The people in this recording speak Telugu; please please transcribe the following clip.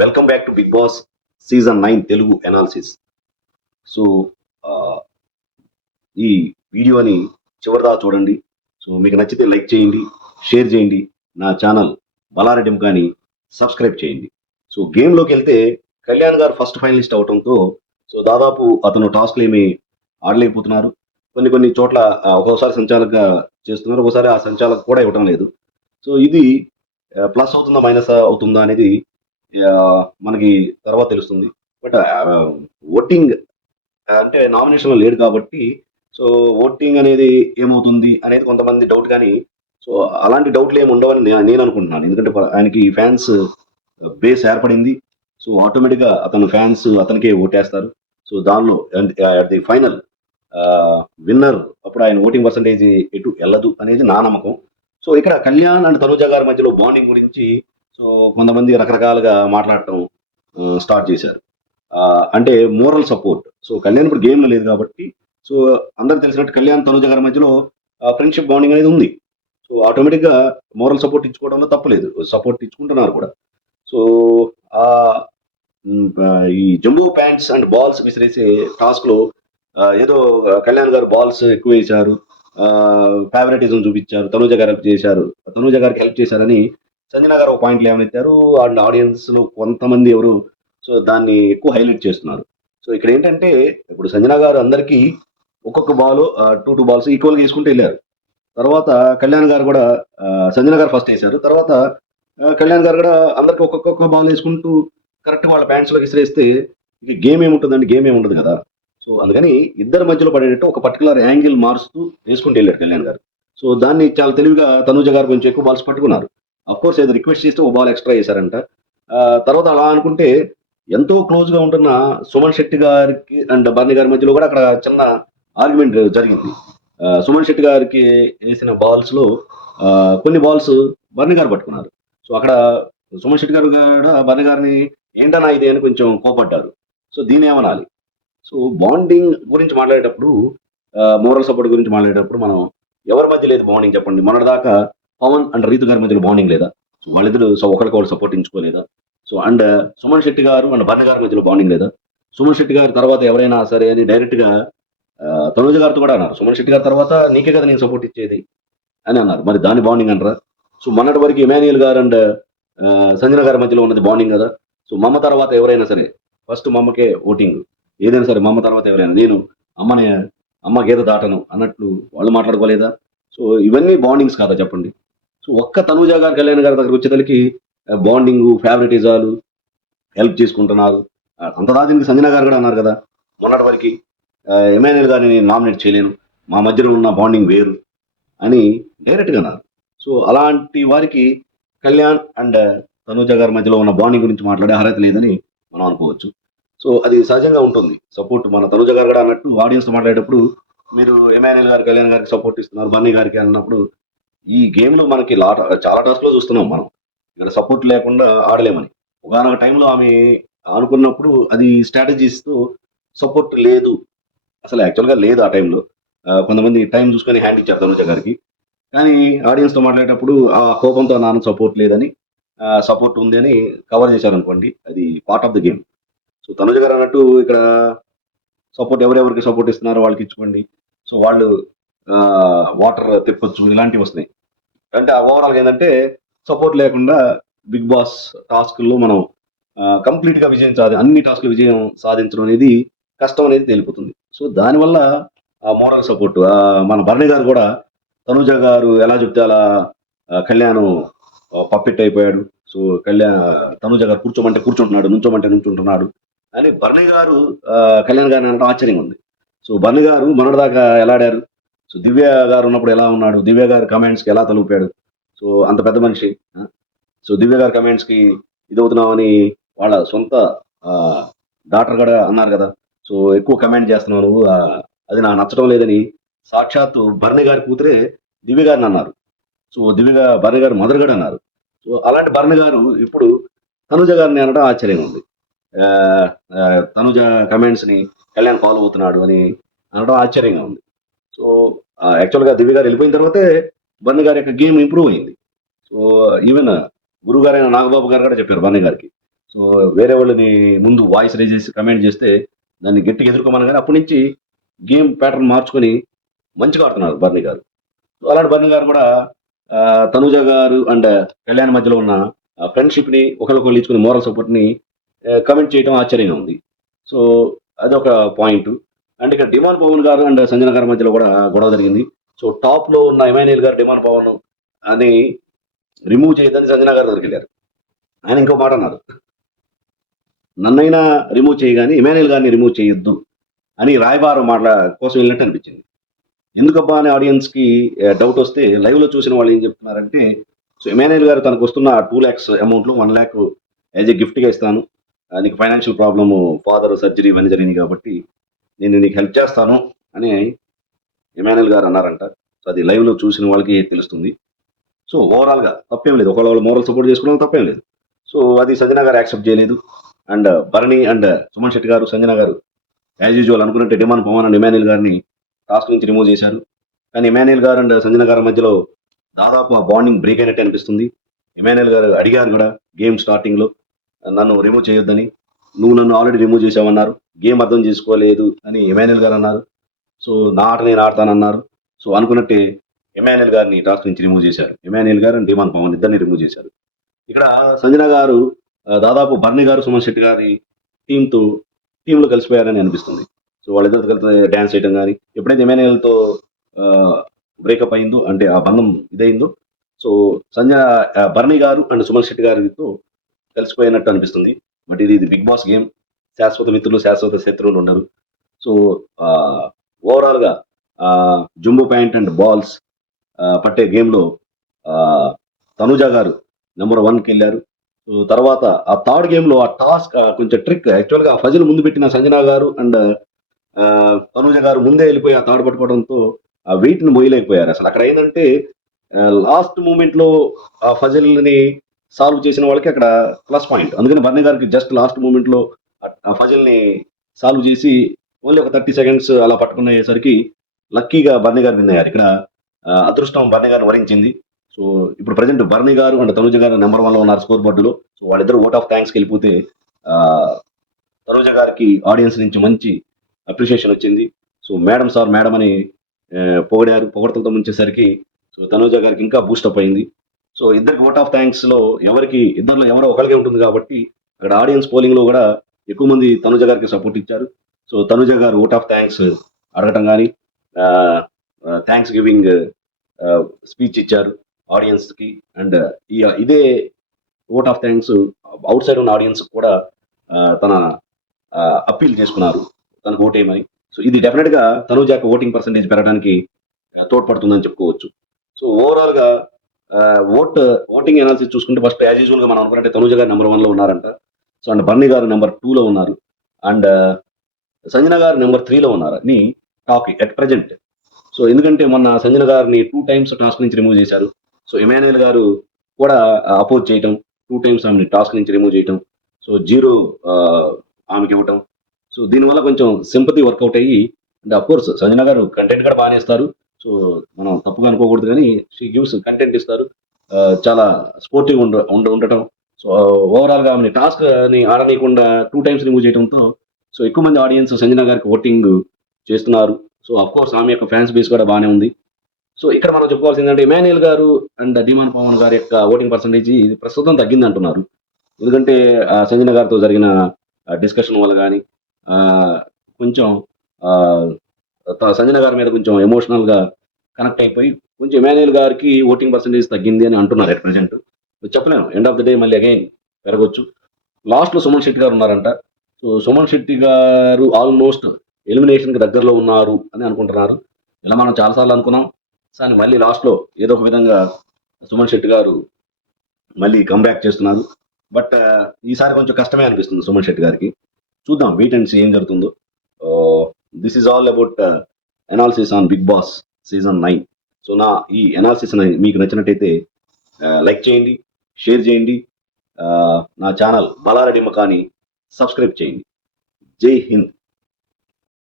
Welcome back to Bigg Boss season 9 Telugu analysis. So ఈ వీడియోని చివరిదాకా చూడండి. సో మీకు నచ్చితే లైక్ చేయండి, షేర్ చేయండి. నా ఛానల్ బలారెడ్డి కానీ సబ్స్క్రైబ్ చేయండి. సో గేమ్లోకి వెళ్తే కళ్యాణ్ గారు ఫస్ట్ ఫైనలిస్ట్ అవడంతో సో దాదాపు అతను టాస్క్లు ఏమి ఆడలేకపోతున్నారు. కొన్ని చోట్ల ఒక్కోసారి సంచాలకుగా చేస్తున్నారు, ఒకసారి ఆ సంచాలక కూడా ఇవ్వటం లేదు. సో ఇది ప్లస్ అవుతుందా మైనస్ అవుతుందా అనేది మనకి తర్వాత తెలుస్తుంది. బట్ ఓటింగ్ అంటే నామినేషన్లో లేడు కాబట్టి సో ఓటింగ్ అనేది ఏమవుతుంది అనేది కొంతమంది డౌట్, కానీ సో అలాంటి డౌట్లు ఏమి ఉండవని నేను అనుకుంటున్నాను. ఎందుకంటే ఆయనకి ఫ్యాన్స్ బేస్ ఏర్పడింది. సో ఆటోమేటిక్గా అతను ఫ్యాన్స్ అతనికే ఓటేస్తారు. సో దానిలో అట్ ది ఫైనల్ విన్నర్ అప్పుడు ఆయన ఓటింగ్ పర్సంటేజ్ ఎటు వెళ్ళదు అనేది నా నమ్మకం. సో ఇక్కడ కళ్యాణ్ అండ్ తనుజ గారి మధ్యలో బాండింగ్ గురించి సో కొంతమంది రకరకాలుగా మాట్లాడటం స్టార్ట్ చేశారు. అంటే మోరల్ సపోర్ట్. సో కళ్యాణ్ ఇప్పుడు గేమ్లో లేదు కాబట్టి సో అందరికి తెలిసినట్టు కళ్యాణ్ తనుజ గారి మధ్యలో ఫ్రెండ్షిప్ బాండింగ్ అనేది ఉంది. సో ఆటోమేటిక్గా మోరల్ సపోర్ట్ ఇచ్చుకోవడంలో తప్పలేదు, సపోర్ట్ ఇచ్చుకుంటున్నారు కూడా. సో ఆ ఈ జంబో ప్యాంట్స్ అండ్ బాల్స్ విసిరేసే టాస్క్లో ఏదో కళ్యాణ్ గారు బాల్స్ ఎక్కువ వేశారు, ఫేవరెటిజం చూపించారు, తనూజ గారు హెల్ప్ చేశారు, తనూజ గారికి హెల్ప్ చేశారని సంజన గారు ఒక పాయింట్లు ఏమనెత్తారు. అండ్ ఆడియన్స్లో కొంతమంది ఎవరు సో దాన్ని ఎక్కువ హైలైట్ చేస్తున్నారు. సో ఇక్కడ ఏంటంటే ఇప్పుడు సంజన గారు అందరికీ ఒక్కొక్క బాల్ 2 బాల్స్ ఈక్వల్గా తీసుకుంటూ వెళ్ళారు. తర్వాత కళ్యాణ్ గారు కూడా సంజన గారు ఫస్ట్ వేశారు. తర్వాత కళ్యాణ్ గారు కూడా అందరికి ఒక్కొక్క బాల్ వేసుకుంటూ కరెక్ట్ వాళ్ళ ప్యాంట్స్లోకి విసిరేస్తే ఇక గేమ్ ఏముంటుందండి, గేమ్ ఏమి ఉండదు కదా. సో అందుకని ఇద్దరి మధ్యలో పడేటట్టు ఒక పర్టికులర్ యాంగిల్ మారుస్తూ వేసుకుంటూ వెళ్ళాడు కళ్యాణ్ గారు. సో దాన్ని చాలా తెలివిగా తనూజ గారు కొంచెం ఎక్కువ బాల్స్ పట్టుకున్నారు. అఫ్ కోర్స్ ఏదో రిక్వెస్ట్ చేస్తే ఒక బాల్ ఎక్స్ట్రా వేశారంట. తర్వాత అలా అనుకుంటే ఎంతో క్లోజ్గా ఉంటున్న సుమన్ శెట్టి గారికి అండ్ బర్ని గారి మధ్యలో కూడా అక్కడ చిన్న ఆర్గ్యుమెంట్ జరిగింది. సుమన్ శెట్టి గారికి వేసిన బాల్స్లో కొన్ని బాల్స్ బర్ని గారు పట్టుకున్నారు. సో అక్కడ సుమన్ శెట్టి గారు కూడా బర్ని గారిని ఏంటన్నా ఇది అని కొంచెం కోపడ్డారు. సో దీని ఏమనాలి? సో బాండింగ్ గురించి మాట్లాడేటప్పుడు మోరల్ సపోర్ట్ గురించి మాట్లాడేటప్పుడు మనం ఎవరి మధ్య లేదు బాండింగ్ చెప్పండి? మొన్నటిదాకా పవన్ అండ్ రీతు గారి మధ్యలో బాండింగ్ లేదా? సో వాళ్ళిద్దరు సో ఒకరికొకరు సపోర్ట్ ఇచ్చుకోలేదా? సో అండ్ సుమన్ శెట్టి గారు అండ్ బర్ణ గారి మధ్యలో బాండింగ్ లేదా? సుమన్ శెట్టి గారి తర్వాత ఎవరైనా సరే అని డైరెక్ట్గా తనూజ గారితో కూడా అన్నారు, సుమన్ శెట్టి గారి తర్వాత నీకే కదా నేను సపోర్ట్ ఇచ్చేది అని అన్నారు. మరి దాని బాండింగ్ అంటారా? సో మొన్నటి వరకు ఇమాన్యుయల్ గారు అండ్ సంజన గారి మధ్యలో ఉన్నది బాండింగ్ కదా. సో మమ్మ తర్వాత ఎవరైనా సరే ఫస్ట్ మమ్మకే ఓటింగ్, ఏదైనా సరే మమ్మ తర్వాత ఎవరైనా, నేను అమ్మ గీత దాటను అన్నట్లు వాళ్ళు మాట్లాడుకోలేదా? సో ఇవన్నీ బాండింగ్స్ కాదా చెప్పండి? సో ఒక్క తనూజ గారు కళ్యాణ్ గారి దగ్గర వచ్చేసరికి బాండింగ్, ఫేవరెటిజాలు, హెల్ప్ చేసుకుంటున్నారు. అంత దానికి సంజన గారు కూడా అన్నారు కదా మొన్నటి వరకు ఎమ్మెల్యేలు గారిని నేను నామినేట్ చేయలేను, మా మధ్యలో ఉన్న బాండింగ్ వేరు అని డైరెక్ట్గా అన్నారు. సో అలాంటి వారికి కళ్యాణ్ అండ్ తనూజ గారి మధ్యలో ఉన్న బాండింగ్ గురించి మాట్లాడే అర్హత లేదని మనం అనుకోవచ్చు. సో అది సహజంగా ఉంటుంది సపోర్ట్. మన తనుజ గారు కూడా అన్నట్టు ఆడియన్స్ మాట్లాడేటప్పుడు మీరు ఎమాన్యుయల్ గారు కళ్యాణ్ గారికి సపోర్ట్ ఇస్తున్నారు, బన్నీ గారికి అన్నప్పుడు ఈ గేమ్లో మనకి చాలా టాస్క్లో చూస్తున్నాం మనం ఇక్కడ సపోర్ట్ లేకుండా ఆడలేమని. ఒకనొక టైంలో ఆమె అనుకున్నప్పుడు అది స్ట్రాటజీస్తో సపోర్ట్ లేదు, అసలు యాక్చువల్గా లేదు ఆ టైంలో. కొంతమంది టైం చూసుకొని హ్యాండ్ ఇచ్చారు తనుజ గారికి. కానీ ఆడియన్స్తో మాట్లాడేటప్పుడు ఆ కోపంతో నాన్న సపోర్ట్ లేదని, సపోర్ట్ ఉంది అని కవర్ చేశారనుకోండి, అది part of the game. So Tanuja గారు అన్నట్టు ఇక్కడ సపోర్ట్ ఎవరెవరికి సపోర్ట్ ఇస్తున్నారో వాళ్ళకి ఇచ్చుకోండి. సో వాళ్ళు వాటర్ తిప్పొచ్చు, ఇలాంటివి వస్తున్నాయి. అంటే ఓవరాల్గా ఏంటంటే సపోర్ట్ లేకుండా బిగ్ బాస్ టాస్క్లో మనం కంప్లీట్గా విజయం అన్ని టాస్క్లు విజయం సాధించడం అనేది కష్టం అనేది తేలిపోతుంది. సో దానివల్ల ఆ మోరల్ సపోర్ట్ మన భరణి గారు కూడా తనుజ గారు ఎలా చెప్తే అలా కళ్యాణ్ పప్పిట్ అయిపోయాడు. సో తనుజ గారు కూర్చోమంటే కూర్చుంటున్నాడు, నుంచోమంటే నుంచుంటున్నాడు అని బర్నీ గారు కళ్యాణ్ గారిని అనడం ఆశ్చర్యంగా ఉంది. సో బర్నీ గారు మొన్నటిదాకా ఎలా ఆడారు? సో దివ్య గారు ఉన్నప్పుడు ఎలా ఉన్నాడు? దివ్య గారి కమెంట్స్కి ఎలా తలుపాడు? సో అంత పెద్ద మనిషి. సో దివ్య గారి కమెంట్స్కి ఇదవుతున్నామని వాళ్ళ సొంత డాక్టర్ కూడా అన్నారు కదా. సో ఎక్కువ కమెంట్ చేస్తున్నావు నువ్వు, అది నాకు నచ్చడం లేదని సాక్షాత్తు బర్నీ గారి కూతురే దివ్య గారిని అన్నారు. సో బర్నీ గారు మదర్ కూడా అన్నారు. సో అలాంటి బర్నీ గారు ఇప్పుడు తనుజ గారిని అనడం ఆశ్చర్యంగా ఉంది. తనుజ కమెంట్స్ని కళ్యాణ్ ఫాలో అవుతున్నాడు అని అనడం ఆశ్చర్యంగా ఉంది. సో యాక్చువల్గా దివ్య గారు వెళ్ళిపోయిన తర్వాతే బర్నీ గారి యొక్క గేమ్ ఇంప్రూవ్ అయింది. సో ఈవెన్ గురువు గారైన నాగబాబు గారు కూడా చెప్పారు బర్నీ గారికి, సో వేరే వాళ్ళని ముందు వాయిస్ రేజ్ చేసి కమెంట్ చేస్తే దాన్ని గట్టిగా ఎదుర్కోమని, కానీ అప్పటి నుంచి గేమ్ ప్యాటర్న్ మార్చుకొని మంచిగా ఆడుతున్నారు బర్నీ గారు. సో అలాంటి బర్నీ గారు కూడా తనుజ గారు అండ్ కళ్యాణ్ మధ్యలో ఉన్న ఫ్రెండ్షిప్ని ఒకరికొకరు ఇచ్చుకుని మోరల్ సపోర్ట్ని కమెంట్ చేయడం ఆశ్చర్యంగా ఉంది. సో అదొక పాయింట్. అండ్ ఇక్కడ డిమాన్ పవన్ గారు అండ్ సంజన గారి మధ్యలో కూడా గొడవ జరిగింది. సో టాప్లో ఉన్న ఎమాన్యుయల్ గారు డిమాన్ పవన్ అని రిమూవ్ చేయదని సంజన గారి దగ్గరికి వెళ్ళారు. ఆయన ఇంకో మాట అన్నారు, నన్నైనా రిమూవ్ చేయగాని ఎమాన్యుయల్ గారిని రిమూవ్ చేయొద్దు అని రాయబారం మాటల కోసం వెళ్ళినట్టు అనిపించింది. ఎందుకబ్బా అనే ఆడియన్స్కి డౌట్ వస్తే లైవ్లో చూసిన వాళ్ళు ఏం చెప్తున్నారంటే, సో ఎమాన్యుయల్ గారు తనకు వస్తున్న 2 lakhs అమౌంట్లో 1 lakh యాజ్ ఏ గిఫ్ట్గా ఇస్తాను, నీకు ఫైనాన్షియల్ ప్రాబ్లము, ఫాదర్ సర్జరీ ఇవన్నీ జరిగింది కాబట్టి నేను నీకు హెల్ప్ చేస్తాను అని ఎమాన్యుయల్ గారు అన్నారంట. సో అది లైవ్లో చూసిన వాళ్ళకి తెలుస్తుంది. సో ఓవరాల్గా తప్పేం లేదు, ఒకవేళ వాళ్ళు మోరల్ సపోర్ట్ చేసుకున్న తప్పేం లేదు. సో అది సంజన గారు యాక్సెప్ట్ చేయలేదు. అండ్ భరణి అండ్ సుమన్ శెట్టి గారు సంజన గారు యాజ్ యూజువల్ అనుకున్నట్టు డిమాన్ పవన్ అండ్ ఎమాన్యుయల్ గారిని టాస్క్ నుంచి రిమూవ్ చేశారు. కానీ ఎమాన్యుయల్ గారు అండ్ సంజన గారి మధ్యలో దాదాపు ఆ బాండింగ్ బ్రేక్ అయినట్టు అనిపిస్తుంది. ఎమాన్యుయల్ గారు అడిగారు కూడా గేమ్ స్టార్టింగ్లో, నన్ను రిమూవ్ చేయొద్దని, నువ్వు నన్ను ఆల్రెడీ రిమూవ్ చేసావన్నారు, గేమ్ అర్థం చేసుకోలేదు అని ఎమాన్యుయల్ గారు అన్నారు. సో నా ఆట నేను ఆడతానన్నారు. సో అనుకున్నట్టే ఎమాన్యుయల్ గారిని టాస్క్ నుంచి రిమూవ్ చేశారు. ఎమాన్యుయల్ గారు అండ్ డిమాన్ పవన్ ఇద్దరిని రిమూవ్ చేశారు. ఇక్కడ సంజన గారు దాదాపు భరణి గారు సుమన్ శెట్టి గారి టీంలో కలిసిపోయారని అనిపిస్తుంది. సో వాళ్ళిద్దరితో కలిసి డ్యాన్స్ చేయడం కానీ, ఎప్పుడైతే ఎమాన్యుయల్తో బ్రేకప్ అయిందో, అంటే ఆ బంధం ఇదైందో, సో భరణి గారు అండ్ సుమన్ శెట్టి గారితో కలిసిపోయినట్టు అనిపిస్తుంది. బట్ ఇది బిగ్ బాస్ గేమ్, శాశ్వత మిత్రులు శాశ్వత శత్రువులు ఉండరు. సో ఓవరాల్గా జంబో ప్యాంట్ అండ్ బాల్స్ పట్టే గేమ్లో తనుజ గారు నెంబర్ 1కి వెళ్ళారు. సో తర్వాత ఆ థర్డ్ గేమ్లో ఆ టాస్క్ కొంచెం ట్రిక్, యాక్చువల్గా ఆ ఫజిల్ ముందు పెట్టిన సంజన గారు అండ్ తనుజ గారు ముందే వెళ్ళిపోయి ఆ తాడు పట్టుకోవడంతో ఆ వెయిట్ని మోయలేకపోయారు. అసలు అక్కడ ఏంటంటే లాస్ట్ మూమెంట్లో ఆ ఫజిల్ని సాల్వ్ చేసిన వాళ్ళకి అక్కడ ప్లస్ పాయింట్. అందుకని బర్నీ గారికి జస్ట్ లాస్ట్ మూమెంట్లో ఆ ఫజిల్ని సాల్వ్ చేసి ఓన్లీ ఒక 30 seconds అలా పట్టుకునేసరికి లక్కీగా బర్నీ గారు విన్ అయ్యారు. ఇక్కడ అదృష్టం బర్నీ గారిని వరించింది. సో ఇప్పుడు ప్రజెంట్ బర్నీ గారు అండ్ తనుజ గారు నెంబర్ 1లో ఉన్నారు స్కోర్ బోర్డులో. సో వాళ్ళిద్దరు ఓట్ ఆఫ్ థ్యాంక్స్కి వెళ్ళిపోతే తనుజ గారికి ఆడియన్స్ నుంచి మంచి అప్రిషియేషన్ వచ్చింది. సో మేడం సార్ మేడం అని పొగిడారు. పొగడతలతో ముంచేసరికి సో తనుజ గారికి ఇంకా బూస్టప్ అయింది. సో ఇద్దరికి ఓట్ ఆఫ్ థ్యాంక్స్లో ఇద్దరిలో ఎవరో ఒకరికే ఉంటుంది కాబట్టి అక్కడ ఆడియన్స్ పోలింగ్లో కూడా ఎక్కువ మంది తనుజ గారికి సపోర్ట్ ఇచ్చారు. సో తనుజ గారు ఓట్ ఆఫ్ థ్యాంక్స్ అడగటం కానీ, థ్యాంక్స్ గివింగ్ స్పీచ్ ఇచ్చారు ఆడియన్స్కి. అండ్ ఇదే vote of thanks out side ఉన్న ఆడియన్స్ కూడా తన అప్పీల్ చేసుకున్నారు తనకు ఓటేయమని. సో ఇది డెఫినెట్గా తనుజాకి ఓటింగ్ పర్సంటేజ్ పెరగడానికి తోడ్పడుతుందని చెప్పుకోవచ్చు. సో ఓవరాల్గా ఓటింగ్ అనాలిసిస్ చూసుకుంటే ఫస్ట్ యాజ్ యూజువల్గా మనం అనుకున్నట్టే తనుజ గారు నెంబర్ 1లో ఉన్నారంట. సో అండ్ బర్నీ గారు నెంబర్ 2లో ఉన్నారు. అండ్ సంజన గారు నెంబర్ 3లో ఉన్నారు అని టాక్ ఎట్ ప్రజెంట్. సో ఎందుకంటే మొన్న సంజన గారిని 2 times టాస్క్ నుంచి రిమూవ్ చేశారు. సో ఎమాన్యుయల్ గారు కూడా అపోజ్ చేయటం, 2 times ఆమెని టాస్క్ నుంచి రిమూవ్ చేయటం, సో 0 ఆమెకి ఇవ్వటం. సో దీనివల్ల కొంచెం సింపతి వర్కౌట్ అయ్యి, అంటే అఫ్కోర్స్ సంజన గారు కంటెంట్ కూడా బాగానే ఇస్తారు. సో మనం తప్పుగా అనుకోకూడదు, కానీ షీ గివ్స్ కంటెంట్ ఇస్తారు, చాలా స్పోర్టివ్ ఉండటం. సో ఓవరాల్గా ఆమెని టాస్క్ని ఆడనీయకుండా 2 times రిమూవ్ చేయడంతో సో ఎక్కువ మంది ఆడియన్స్ సంజన గారికి ఓటింగ్ చేస్తున్నారు. సో అఫ్కోర్స్ ఆమె యొక్క ఫ్యాన్స్ బేస్ కూడా బాగానే ఉంది. సో ఇక్కడ మనం చెప్పుకోవాల్సింది ఏంటంటే ఎమాన్యుయల్ గారు అండ్ డిమాన్ పవన్ గారి యొక్క ఓటింగ్ పర్సంటేజ్ ప్రస్తుతం తగ్గింది అంటున్నారు. ఎందుకంటే సంజన గారితో జరిగిన డిస్కషన్ వల్ల కానీ కొంచెం సంజన గారి మీద కొంచెం ఎమోషనల్గా కనెక్ట్ అయిపోయి కొంచెం ఎమాన్యుయల్ గారికి ఓటింగ్ పర్సంటేజ్ తగ్గింది అని అంటున్నారు ఎట్ ప్రజెంట్. చెప్పలేము, ఎండ్ ఆఫ్ ద డే మళ్ళీ అగైన్ పెరగవచ్చు. లాస్ట్లో సుమన్ శెట్టి గారు ఉన్నారంట. సో సుమన్ శెట్టి గారు ఆల్మోస్ట్ ఎలిమినేషన్కి దగ్గరలో ఉన్నారు అని అనుకుంటున్నారు. ఇలా మనం చాలాసార్లు అనుకున్నాం, కానీ మళ్ళీ లాస్ట్లో ఏదో ఒక విధంగా సుమన్ శెట్టి గారు మళ్ళీ కమ్బ్యాక్ చేస్తున్నారు. బట్ ఈసారి కొంచెం కష్టమే అనిపిస్తుంది సుమన్ శెట్టి గారికి. చూద్దాం, వెయిట్ అండ్ సీ ఏం జరుగుతుందో. This is all about analysis on Bigg Boss season 9. So నా ఈ అనాలిసిస్ మీకు నచ్చినట్టయితే లైక్ చేయండి, షేర్ చేయండి, నా ఛానల్ బలారెడ్డి మకాని సబ్స్క్రైబ్ చేయండి. జై హింద్.